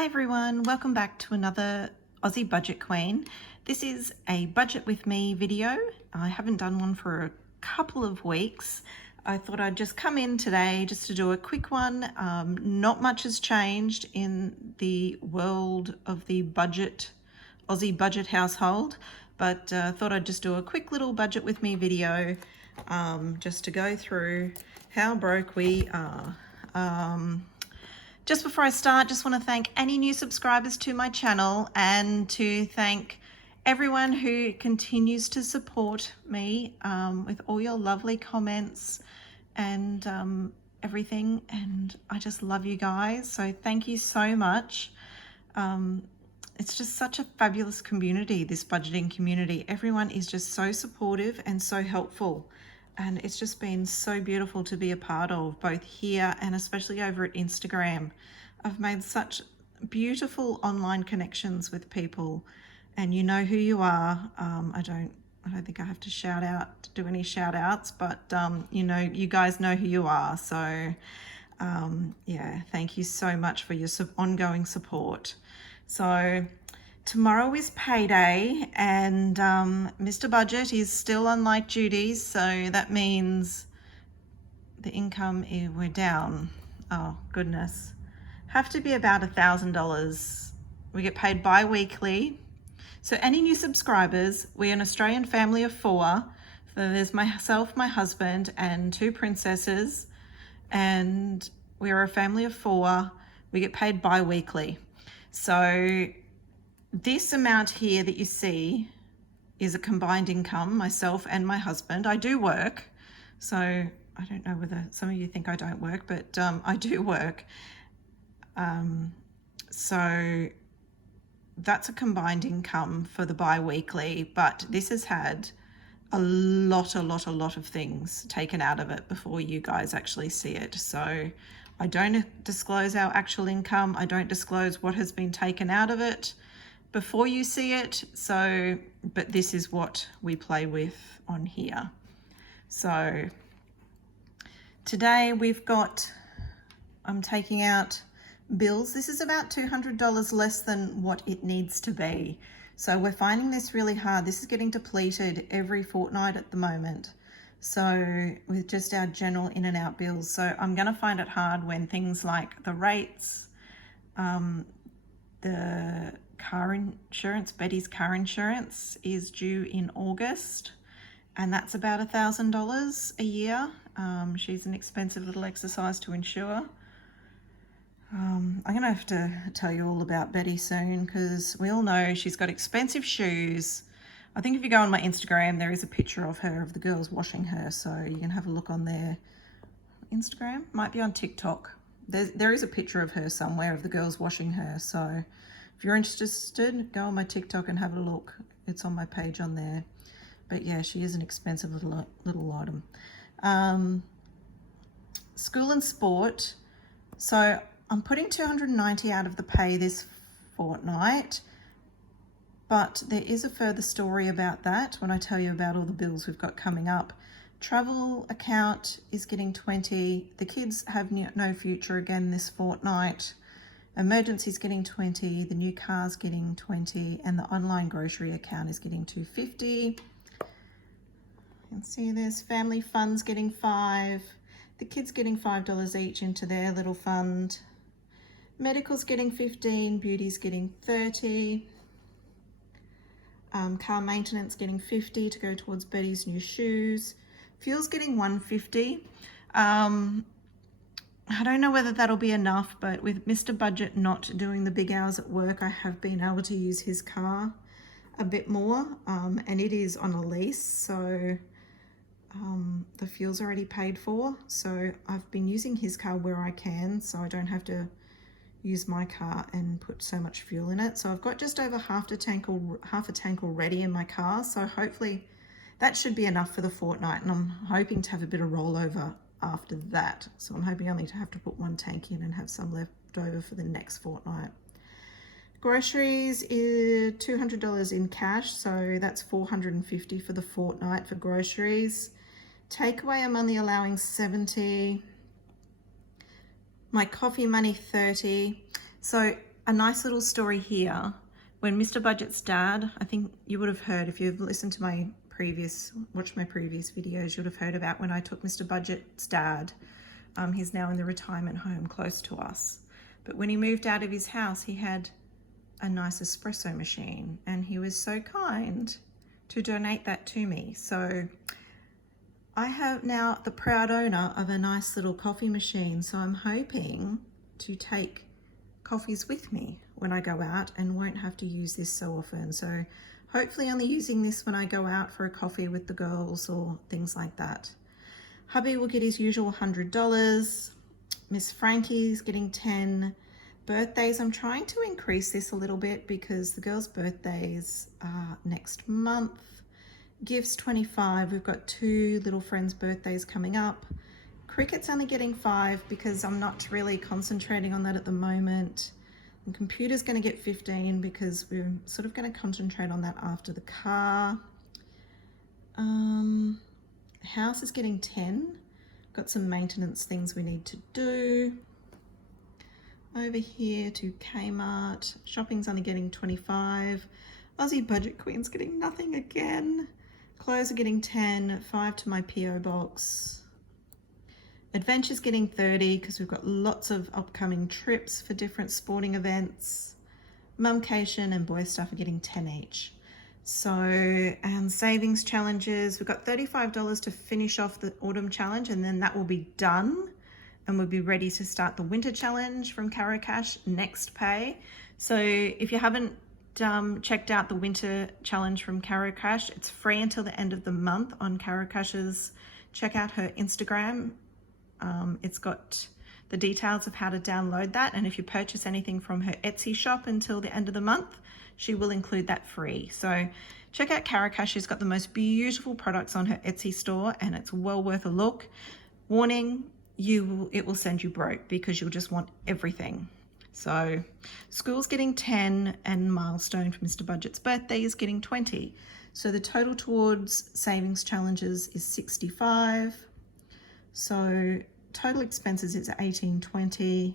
Hi everyone, welcome back to another Aussie Budget Queen. This is a budget with me video. I haven't done one for a couple of weeks. I thought I'd just come in today just to do a quick one. Not much has changed in the world of the budget, Aussie budget household, but thought I'd just do a quick little budget with me video just to go through how broke we are. Just before I start, just want to thank any new subscribers to my channel and to thank everyone who continues to support me with all your lovely comments and everything. And I just love you guys. So thank you so much. It's just such a fabulous community, this budgeting community. Everyone is just so supportive and so helpful. And it's just been so beautiful to be a part of, both here and especially over at Instagram. I've made such beautiful online connections with people, and you know who you are. I don't think I have to do any shout outs, but you guys know who you are. So yeah, thank you so much for your ongoing support. So tomorrow is payday, and Mr. Budget is still on light duties, so that means the income we're down. Oh goodness, have to be about $1,000. We get paid bi-weekly. So any new subscribers, we're an Australian family of 4. So there's myself, my husband, and 2 princesses, and we're a family of 4. We get paid bi-weekly. So this amount here that you see is a combined income, myself and my husband. I do work, so I don't know whether some of you think I don't work, but I do work. So that's a combined income for the bi-weekly, but this has had a lot of things taken out of it before you guys actually see it. So I don't disclose our actual income. I don't disclose what has been taken out of it before you see it. So, but this is what we play with on here. So today I'm taking out bills. This is about $200 less than what it needs to be. So we're finding this really hard. This is getting depleted every fortnight at the moment. So with just our general in and out bills. So I'm going to find it hard when things like the rates, the car insurance, Betty's car insurance is due in August, and that's about $1,000 a year. She's an expensive little exercise to insure. I'm going to have to tell you all about Betty soon, because we all know she's got expensive shoes. I think if you go on my Instagram, there is a picture of her, of the girls washing her, so you can have a look on there. Instagram, might be on TikTok. There is a picture of her somewhere of the girls washing her, so if you're interested, go on my TikTok and have a look. It's on my page on there. But yeah, she is an expensive little item. School and sport. So I'm putting $290 out of the pay this fortnight, but there is a further story about that when I tell you about all the bills we've got coming up. Travel account is getting $20. The kids have no future again this fortnight. Emergency's getting $20. The new car's getting $20, and the online grocery account is getting $250. You can see this. Family fund's getting $5. The kids getting $5 each into their little fund. Medical's getting $15. Beauty's getting $30. Car maintenance getting $50 to go towards Betty's new shoes. Fuel's getting $150. I don't know whether that'll be enough, but with Mr. Budget not doing the big hours at work, I have been able to use his car a bit more, and it is on a lease, so the fuel's already paid for. So I've been using his car where I can, so I don't have to use my car and put so much fuel in it. So I've got just over half a tank already in my car, so hopefully that should be enough for the fortnight, and I'm hoping to have a bit of rollover after that. So I'm hoping only to have to put 1 tank in and have some left over for the next fortnight. Groceries is $200 in cash, so that's $450 for the fortnight for groceries. Takeaway, I'm only allowing $70. My coffee money $30. So a nice little story here. When Mr. Budget's dad, I think you would have heard, if you've listened to watched my previous videos, you would have heard about when I took Mr. Budget's dad. He's now in the retirement home close to us. But when he moved out of his house, he had a nice espresso machine, and he was so kind to donate that to me. So I have now the proud owner of a nice little coffee machine. So I'm hoping to take coffees with me when I go out and won't have to use this so often. So hopefully only using this when I go out for a coffee with the girls or things like that. Hubby will get his usual $100. Miss Frankie's getting 10. Birthdays, I'm trying to increase this a little bit because the girls' birthdays are next month. Gifts, 25. We've got 2 little friends' birthdays coming up. Cricket's only getting 5 because I'm not really concentrating on that at the moment. And computer's going to get 15 because we're sort of going to concentrate on that after the car. House is getting 10. Got some maintenance things we need to do. Over here to Kmart. Shopping's only getting 25. Aussie Budget Queen's getting nothing again. Clothes are getting 10. 5 to my PO box. Adventure's getting 30 because we've got lots of upcoming trips for different sporting events. Mumcation and Boy Stuff are getting 10 each. So, and savings challenges, we've got $35 to finish off the autumn challenge, and then that will be done. And we'll be ready to start the winter challenge from Carocash next pay. So if you haven't checked out the winter challenge from Carocash, it's free until the end of the month on Carocash's. Check out her Instagram. It's got the details of how to download that. And if you purchase anything from her Etsy shop until the end of the month, she will include that free. So check out Carocash. She's got the most beautiful products on her Etsy store, and it's well worth a look. Warning, it will send you broke because you'll just want everything. So school's getting 10, and milestone for Mr. Budget's birthday is getting 20. So the total towards savings challenges is 65. So total expenses is $18.20,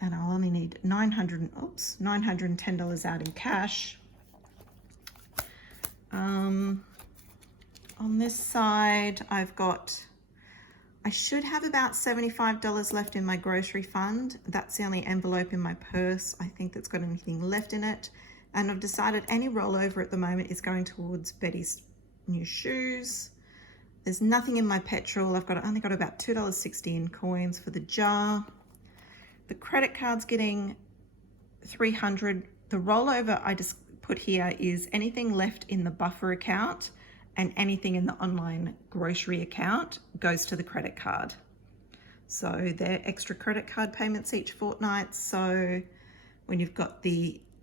and I'll only need $910 out in cash. On this side, I should have about $75 left in my grocery fund. That's the only envelope in my purse I think that's got anything left in it. And I've decided any rollover at the moment is going towards Betty's new shoes. There's nothing in my petrol. I've only got about $2.60 in coins for the jar. The credit card's getting $300. The rollover I just put here is anything left in the buffer account, and anything in the online grocery account goes to the credit card. So they're extra credit card payments each fortnight. So when you've got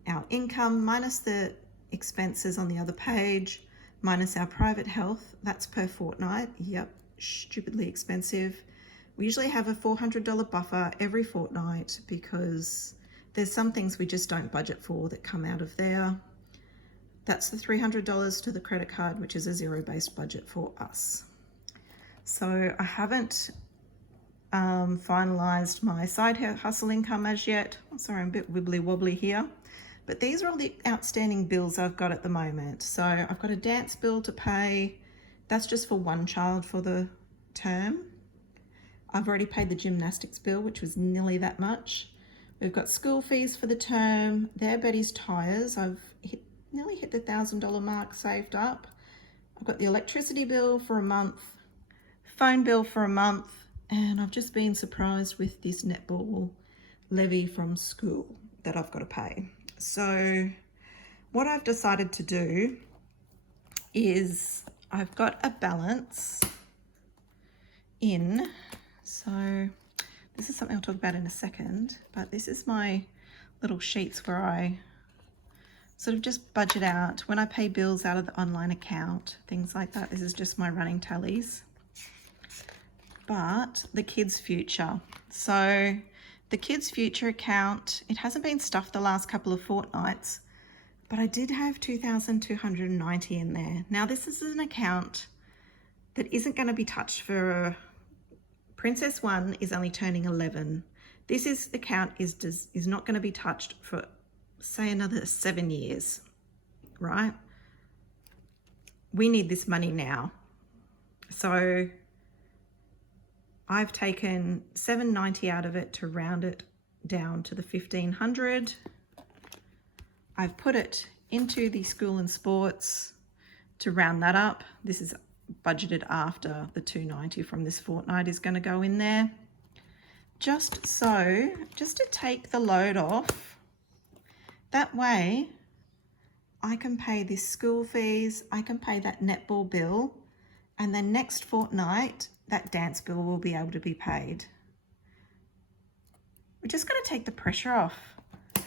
our income minus the expenses on the other page, minus our private health, that's per fortnight. Yep, stupidly expensive. We usually have a $400 buffer every fortnight because there's some things we just don't budget for that come out of there. That's the $300 to the credit card, which is a zero-based budget for us. So I haven't finalized my side hustle income as yet. Sorry, I'm a bit wibbly wobbly here. But these are all the outstanding bills I've got at the moment. So I've got a dance bill to pay. That's just for one child for the term. I've already paid the gymnastics bill, which was nearly that much. We've got school fees for the term. They're Betty's tires. I've nearly hit the $1,000 mark saved up. I've got the electricity bill for a month, phone bill for a month, and I've just been surprised with this netball levy from school that I've got to pay. So what I've decided to do is I've got a balance in, so this is something I'll talk about in a second, but this is my little sheets where I sort of just budget out when I pay bills out of the online account, things like that. This is just my running tallies. But the kids' future. So the kids' future account, it hasn't been stuffed the last couple of fortnights, but I did have $2,290 in there. Now this is an account that isn't going to be touched for Princess 1 is only turning 11. This account is not going to be touched for, say, another 7 years, right? We need this money now. So I've taken $790 out of it to round it down to the $1,500. I've put it into the school and sports to round that up. This is budgeted after the $290 from this fortnight is going to go in there. Just to take the load off. That way I can pay this school fees, I can pay that netball bill, and then next fortnight that dance bill will be able to be paid. We're just going to take the pressure off.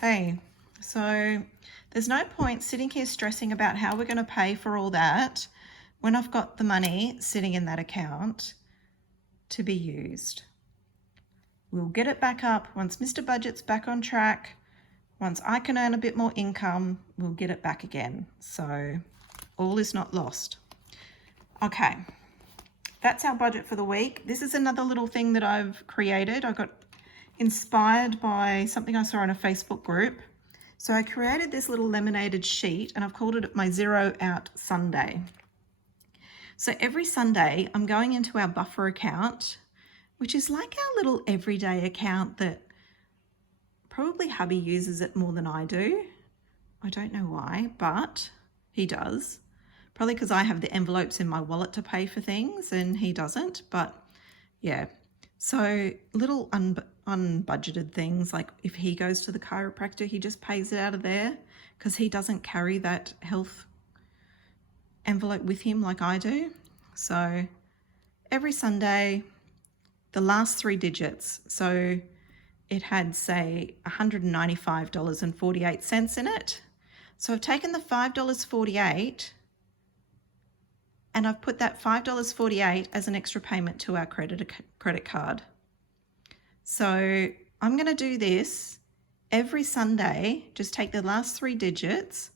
Hey, so there's no point sitting here stressing about how we're going to pay for all that when I've got the money sitting in that account to be used. We'll get it back up once Mr. Budget's back on track. Once I can earn a bit more income, we'll get it back again. So all is not lost. Okay, that's our budget for the week. This is another little thing that I've created. I got inspired by something I saw on a Facebook group. So I created this little laminated sheet and I've called it my Zero Out Sunday. So every Sunday I'm going into our buffer account, which is like our little everyday account that probably hubby uses it more than I do. I don't know why, but he does. Probably because I have the envelopes in my wallet to pay for things and he doesn't, but yeah. So little unbudgeted things, like if he goes to the chiropractor, he just pays it out of there because he doesn't carry that health envelope with him like I do. So every Sunday, the last 3 digits. So it had, say, $195.48 in it. So I've taken the $5.48 and I've put that $5.48 as an extra payment to our credit card. So I'm going to do this every Sunday, just take the last 3 digits.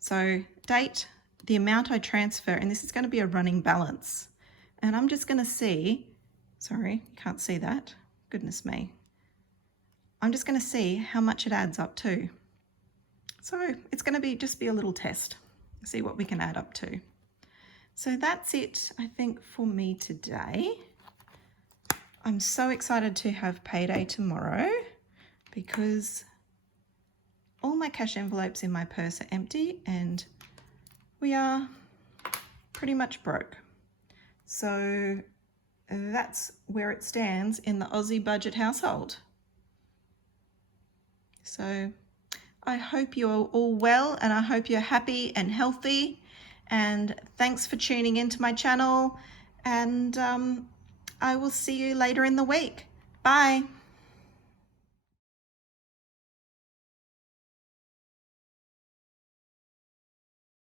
So date, the amount I transfer, and this is going to be a running balance. And I'm just going to see, sorry, you can't see that. Goodness me. I'm just going to see how much it adds up to. So it's going to just be a little test, see what we can add up to. So that's it, I think, for me today. I'm so excited to have payday tomorrow because all my cash envelopes in my purse are empty and we are pretty much broke. So that's where it stands in the Aussie budget household. So I hope you're all well and I hope you're happy and healthy, and thanks for tuning into my channel, and I will see you later in the week. Bye.